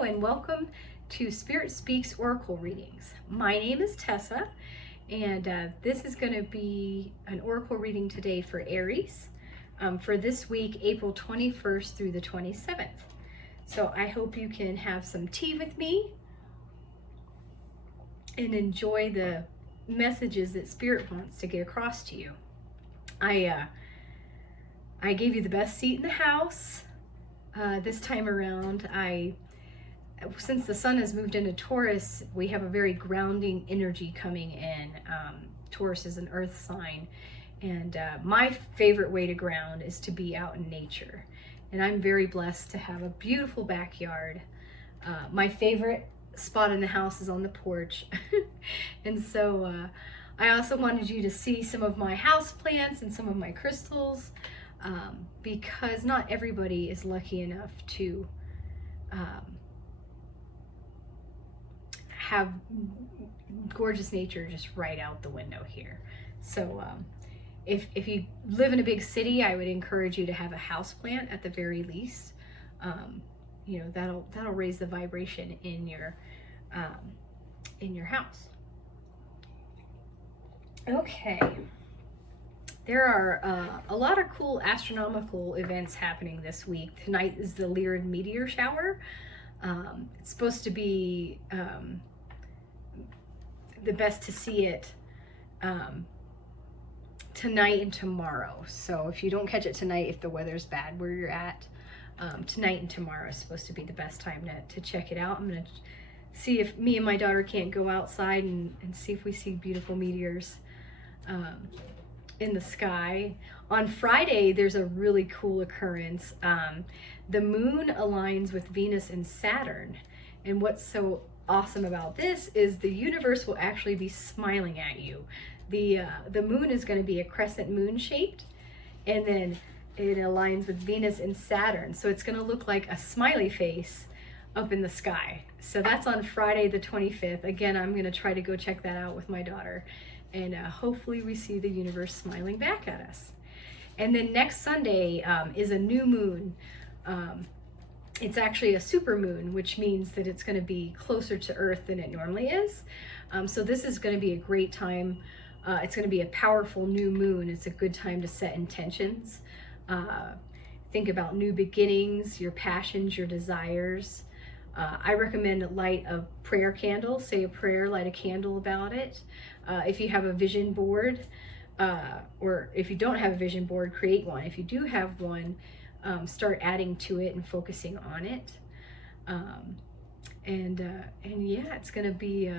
Hello and welcome to Spirit Speaks Oracle Readings. My name is Tessa, and this is going to be an oracle reading today for Aries for this week, April 21st through the 27th. So I hope you can have some tea with me and enjoy the messages that Spirit wants to get across to you. I gave you the best seat in the house this time around. Since the sun has moved into Taurus, we have a very grounding energy coming in. Taurus is an earth sign, and my favorite way to ground is to be out in nature. And I'm very blessed to have a beautiful backyard. My favorite spot in the house is on the porch. And so I also wanted you to see some of my house plants and some of my crystals, because not everybody is lucky enough to have gorgeous nature just right out the window here. So if you live in a big city, I would encourage you to have a house plant at the very least. You know, that'll raise the vibration in your house. Okay, there are a lot of cool astronomical events happening this week. Tonight is the Lyrid meteor shower. It's supposed to be the best to see it tonight and tomorrow. So if you don't catch it tonight, if the weather's bad where you're at, tonight and tomorrow is supposed to be the best time to check it out. I'm gonna see if me and my daughter can't go outside and see if we see beautiful meteors in the sky. On Friday, there's a really cool occurrence. The moon aligns with Venus and Saturn. And what's so awesome about this is the universe will actually be smiling at you. The moon is going to be a crescent moon shaped, and then it aligns with Venus and Saturn. So it's going to look like a smiley face up in the sky. So that's on Friday the 25th. Again, I'm going to try to go check that out with my daughter. And hopefully we see the universe smiling back at us. And then next Sunday is a new moon. It's actually a super moon, which means that it's going to be closer to Earth than it normally is. So this is going to be a great time. It's going to be a powerful new moon. It's a good time to set intentions. Think about new beginnings, your passions, your desires. I recommend light a prayer candle, say a prayer, light a candle about it. If you have a vision board, or if you don't have a vision board, create one. If you do have one, start adding to it and focusing on it. And yeah, it's gonna be,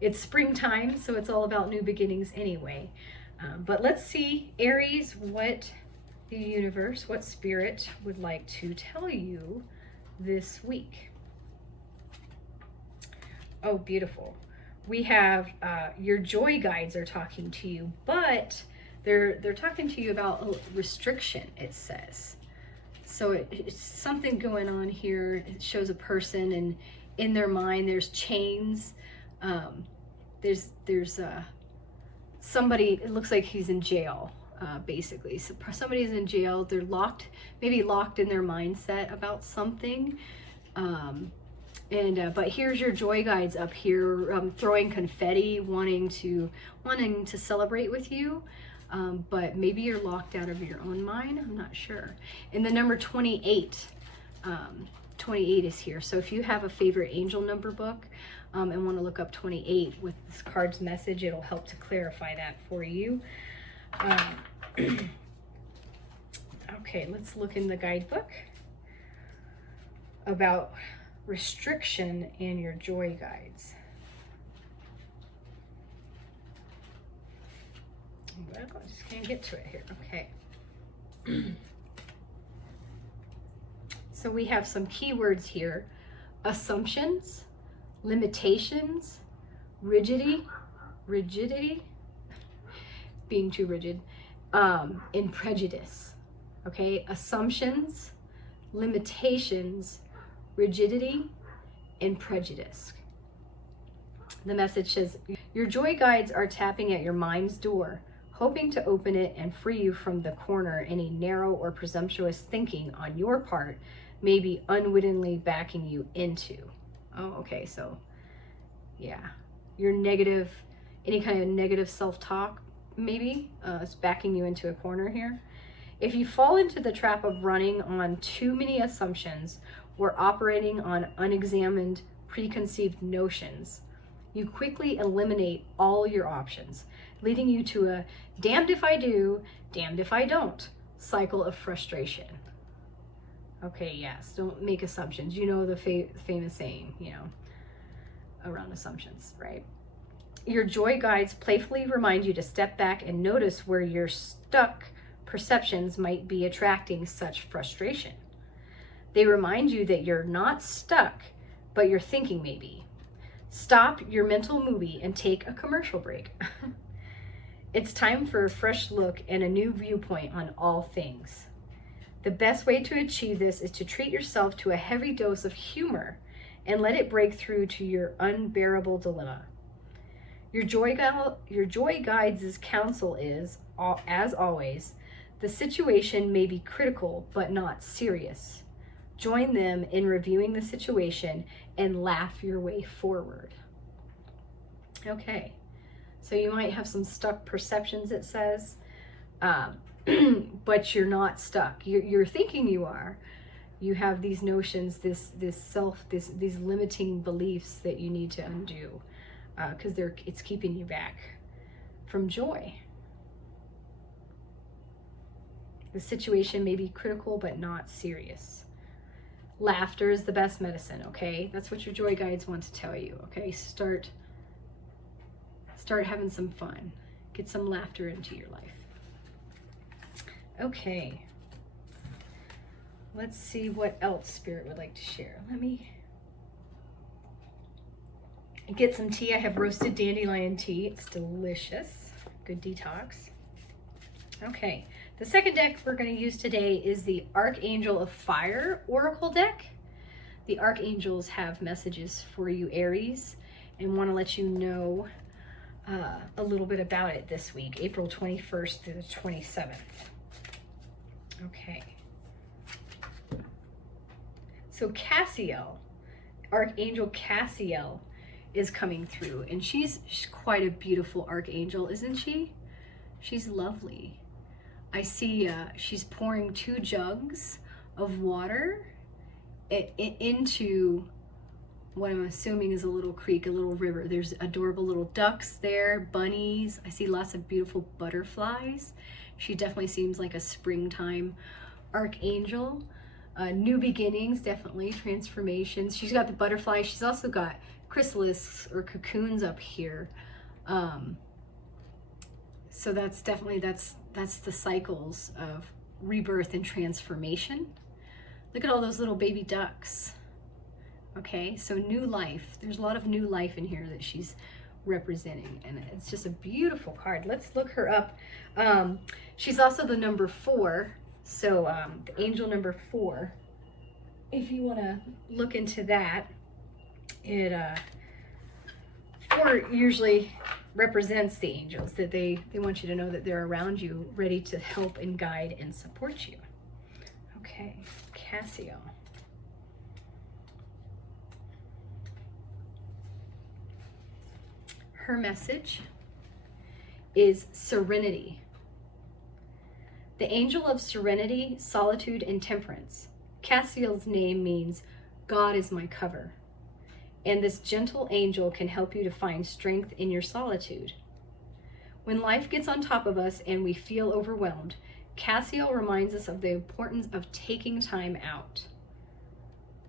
it's springtime, so it's all about new beginnings anyway. But let's see, Aries, what the universe, what Spirit would like to tell you this week. Oh, beautiful. We have your joy guides are talking to you, but they're talking to you about a restriction, it says. So it's something going on here. It shows a person, and in their mind there's chains. There's somebody, it looks like he's in jail, basically. So somebody's in jail, they're locked, maybe locked in their mindset about something. But here's your joy guides up here, throwing confetti, wanting to celebrate with you. But maybe you're locked out of your own mind. I'm not sure. And the number 28, 28 is here. So if you have a favorite angel number book and want to look up 28 with this card's message, it'll help to clarify that for you. Okay, let's look in the guidebook about restriction and your joy guides. Well, I just can't get to it here. Okay. So we have some keywords here: assumptions, limitations, rigidity, being too rigid, and prejudice. Okay, assumptions, limitations, rigidity, and prejudice. The message says, your joy guides are tapping at your mind's door, hoping to open it and free you from the corner any narrow or presumptuous thinking on your part may be unwittingly backing you into. Oh, okay, so yeah, your negative, any kind of negative self-talk maybe is backing you into a corner here. If you fall into the trap of running on too many assumptions or operating on unexamined preconceived notions, you quickly eliminate all your options, leading you to a damned if I do, damned if I don't cycle of frustration. Okay, yes, don't make assumptions. You know the famous saying, you know, around assumptions, right? Your joy guides playfully remind you to step back and notice where your stuck perceptions might be attracting such frustration. They remind you that you're not stuck, but your thinking may be. Stop your mental movie and take a commercial break. It's time for a fresh look and a new viewpoint on all things. The best way to achieve this is to treat yourself to a heavy dose of humor and let it break through to your unbearable dilemma. Your joy guides' counsel is, as always, the situation may be critical but not serious. Join them in reviewing the situation and laugh your way forward. Okay, so you might have some stuck perceptions, it says, but you're not stuck. You're thinking you are. You have these notions, these limiting beliefs that you need to undo because it's keeping you back from joy. The situation may be critical but not serious. Laughter is the best medicine, okay? That's what your joy guides want to tell you, okay? Start having some fun. Get some laughter into your life. Okay. Let's see what else Spirit would like to share. Let me get some tea. I have roasted dandelion tea. It's delicious. Good detox. Okay. The second deck we're going to use today is the Archangel of Fire Oracle deck. The Archangels have messages for you, Aries, and want to let you know a little bit about it this week, April 21st through the 27th. Okay. So Cassiel, Archangel Cassiel, is coming through, and she's quite a beautiful archangel, isn't she? She's lovely. I see she's pouring 2 jugs of water into what I'm assuming is a little creek, a little river. There's adorable little ducks there, bunnies. I see lots of beautiful butterflies. She definitely seems like a springtime archangel. New beginnings, definitely, transformations. She's got the butterflies. She's also got chrysalis or cocoons up here. So that's definitely, that's the cycles of rebirth and transformation. Look at all those little baby ducks. Okay, so new life. There's a lot of new life in here that she's representing, and it's just a beautiful card. Let's look her up. She's also the number 4, so the angel number 4. If you want to look into that, it 4 usually represents the angels, that they want you to know that they're around you, ready to help and guide and support you. Okay, Cassiel. Her message is serenity. The angel of serenity, solitude, and temperance. Cassiel's name means God is my cover. And this gentle angel can help you to find strength in your solitude. When life gets on top of us and we feel overwhelmed, Cassiel reminds us of the importance of taking time out.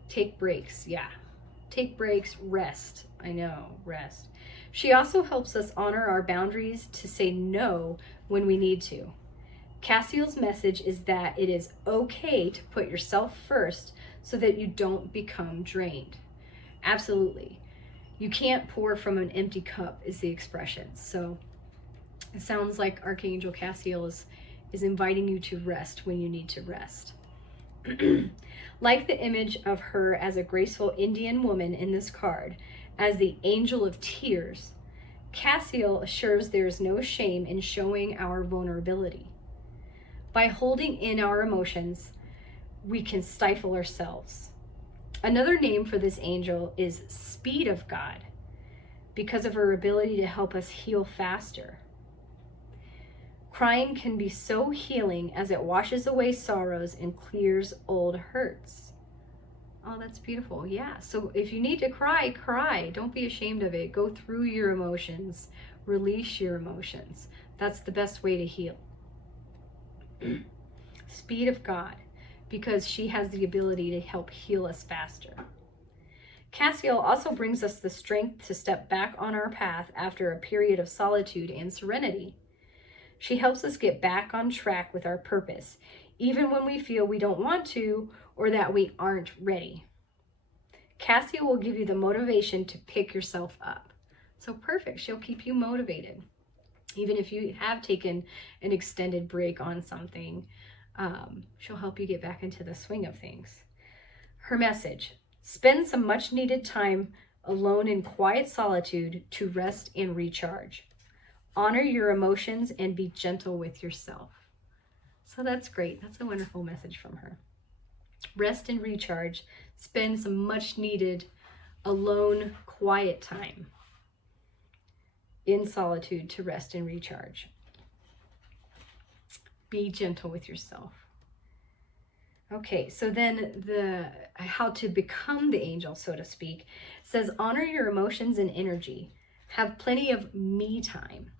Take breaks, yeah. Take breaks, rest. I know, rest. She also helps us honor our boundaries to say no when we need to. Cassiel's message is that it is okay to put yourself first so that you don't become drained. Absolutely. You can't pour from an empty cup is the expression. So it sounds like Archangel Cassiel is inviting you to rest when you need to rest. Like the image of her as a graceful Indian woman in this card, as the Angel of Tears, Cassiel assures there is no shame in showing our vulnerability. By holding in our emotions, we can stifle ourselves. Another name for this angel is Speed of God, because of her ability to help us heal faster. Crying can be so healing as it washes away sorrows and clears old hurts. Oh, that's beautiful. Yeah. So if you need to cry, cry. Don't be ashamed of it. Go through your emotions. Release your emotions. That's the best way to heal. Speed of God, because she has the ability to help heal us faster. Cassiel also brings us the strength to step back on our path after a period of solitude and serenity. She helps us get back on track with our purpose, even when we feel we don't want to or that we aren't ready. Cassiel will give you the motivation to pick yourself up. So perfect. She'll keep you motivated. Even if you have taken an extended break on something, she'll help you get back into the swing of things. Her message: spend some much needed time alone in quiet solitude to rest and recharge. Honor your emotions and be gentle with yourself. So that's great. That's a wonderful message from her. Rest and recharge. Spend some much needed alone, quiet time in solitude to rest and recharge. Be gentle with yourself. Okay, so then how to become the angel, so to speak, says honor your emotions and energy. Have plenty of me time.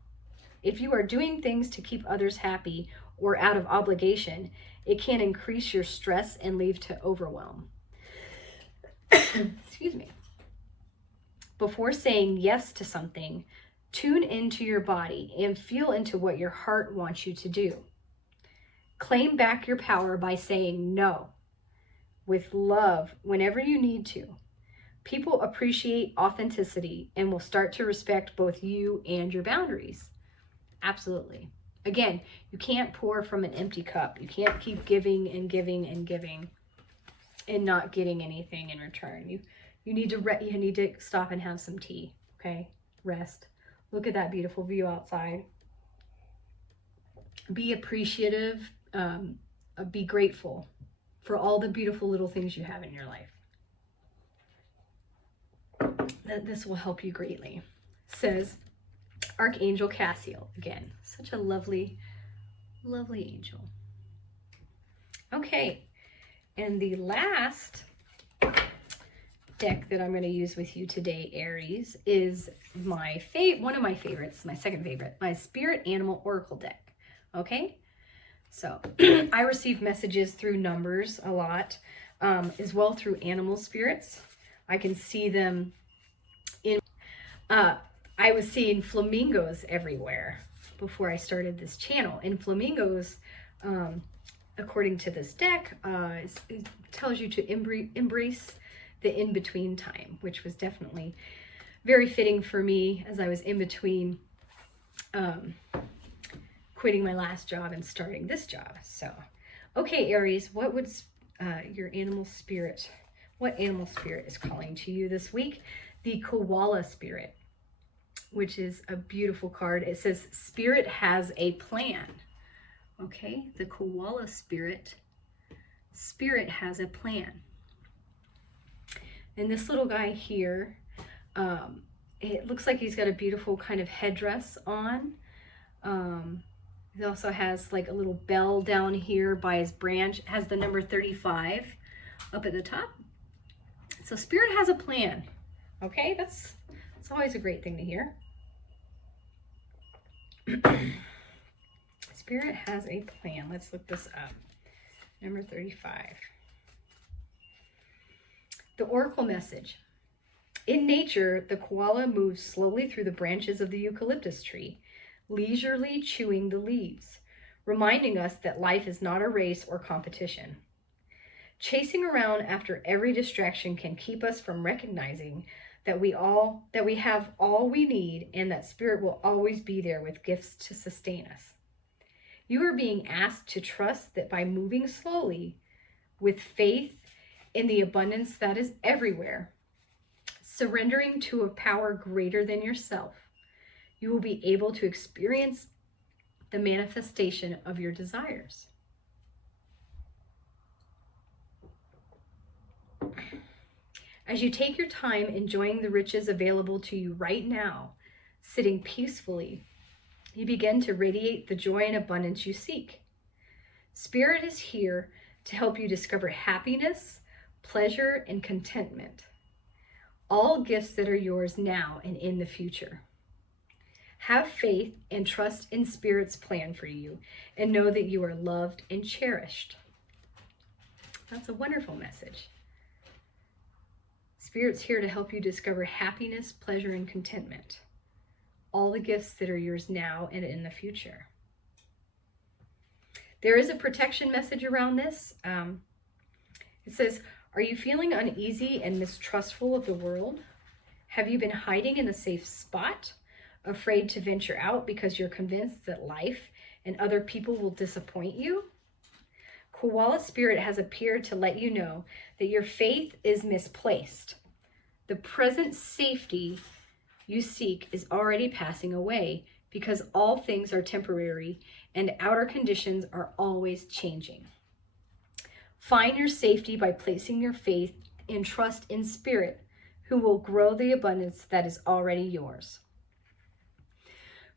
If you are doing things to keep others happy or out of obligation, it can increase your stress and lead to overwhelm. Excuse me. Before saying yes to something, tune into your body and feel into what your heart wants you to do. Claim back your power by saying no with love whenever you need to. People appreciate authenticity and will start to respect both you and your boundaries. Absolutely. Again, you can't pour from an empty cup. You can't keep giving and giving and giving and not getting anything in return. You need to stop and have some tea, okay? Rest. Look at that beautiful view outside. Be appreciative. Be grateful for all the beautiful little things you have in your life. This will help you greatly. Says Archangel Cassiel. Again, such a lovely, lovely angel. Okay, and the last deck that I'm going to use with you today, Aries, is one of my favorites, my second favorite, my Spirit Animal Oracle deck. Okay, so I receive messages through numbers a lot, as well through animal spirits. I can see them in, I was seeing flamingos everywhere before I started this channel. And flamingos, according to this deck, it tells you to embrace the in-between time, which was definitely very fitting for me as I was in between quitting my last job and starting this job. So, okay, Aries, what would your animal spirit, what animal spirit is calling to you this week? The Koala Spirit, which is a beautiful card. It says, Spirit has a plan. Okay, the Koala Spirit. Spirit has a plan. And this little guy here, it looks like he's got a beautiful kind of headdress on. He also has like a little bell down here by his branch. It has the number 35 up at the top. So Spirit has a plan. Okay, that's always a great thing to hear. Spirit has a plan. Let's look this up. Number 35. The Oracle message. In nature, the koala moves slowly through the branches of the eucalyptus tree, leisurely chewing the leaves, reminding us that life is not a race or competition. Chasing around after every distraction can keep us from recognizing that we have all we need and that Spirit will always be there with gifts to sustain us. You are being asked to trust that by moving slowly with faith in the abundance that is everywhere, surrendering to a power greater than yourself, You will be able to experience the manifestation of your desires. As you take your time enjoying the riches available to you right now, sitting peacefully, you begin to radiate the joy and abundance you seek. Spirit is here to help you discover happiness, pleasure, and contentment. All gifts that are yours now and in the future. Have faith and trust in Spirit's plan for you, and know that you are loved and cherished. That's a wonderful message. Spirit's here to help you discover happiness, pleasure, and contentment. All the gifts that are yours now and in the future. There is a protection message around this. It says, are you feeling uneasy and mistrustful of the world? Have you been hiding in a safe spot, afraid to venture out because you're convinced that life and other people will disappoint you? Koala Spirit has appeared to let you know that your faith is misplaced. The present safety you seek is already passing away because all things are temporary and outer conditions are always changing. Find your safety by placing your faith and trust in Spirit, who will grow the abundance that is already yours.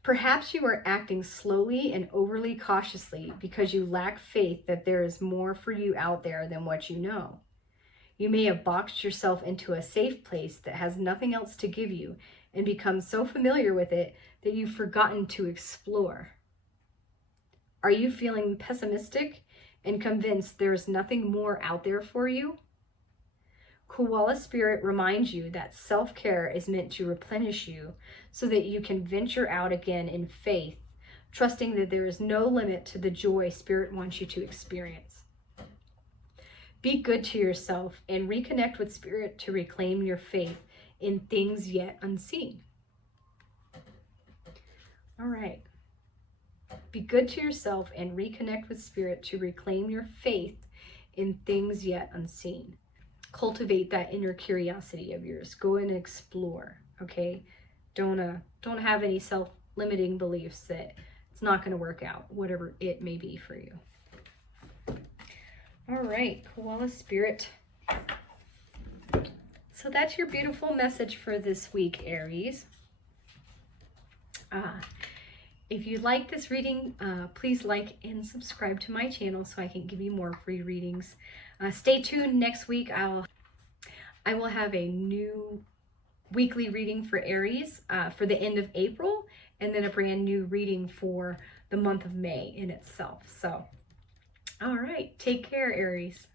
Perhaps you are acting slowly and overly cautiously because you lack faith that there is more for you out there than what you know. You may have boxed yourself into a safe place that has nothing else to give you and become so familiar with it that you've forgotten to explore. Are you feeling pessimistic and convinced there is nothing more out there for you? Koala Spirit reminds you that self-care is meant to replenish you so that you can venture out again in faith, trusting that there is no limit to the joy Spirit wants you to experience. Be good to yourself and reconnect with Spirit to reclaim your faith in things yet unseen. All right. Be good to yourself and reconnect with Spirit to reclaim your faith in things yet unseen. Cultivate that inner curiosity of yours. Go and explore, okay? Don't have any self-limiting beliefs that it's not going to work out, whatever it may be for you. All right, Koala Spirit. So that's your beautiful message for this week, Aries. If you like this reading, please like and subscribe to my channel so I can give you more free readings. Stay tuned. Next week, I will have a new weekly reading for Aries for the end of April, and then a brand new reading for the month of May in itself. So, all right, take care, Aries.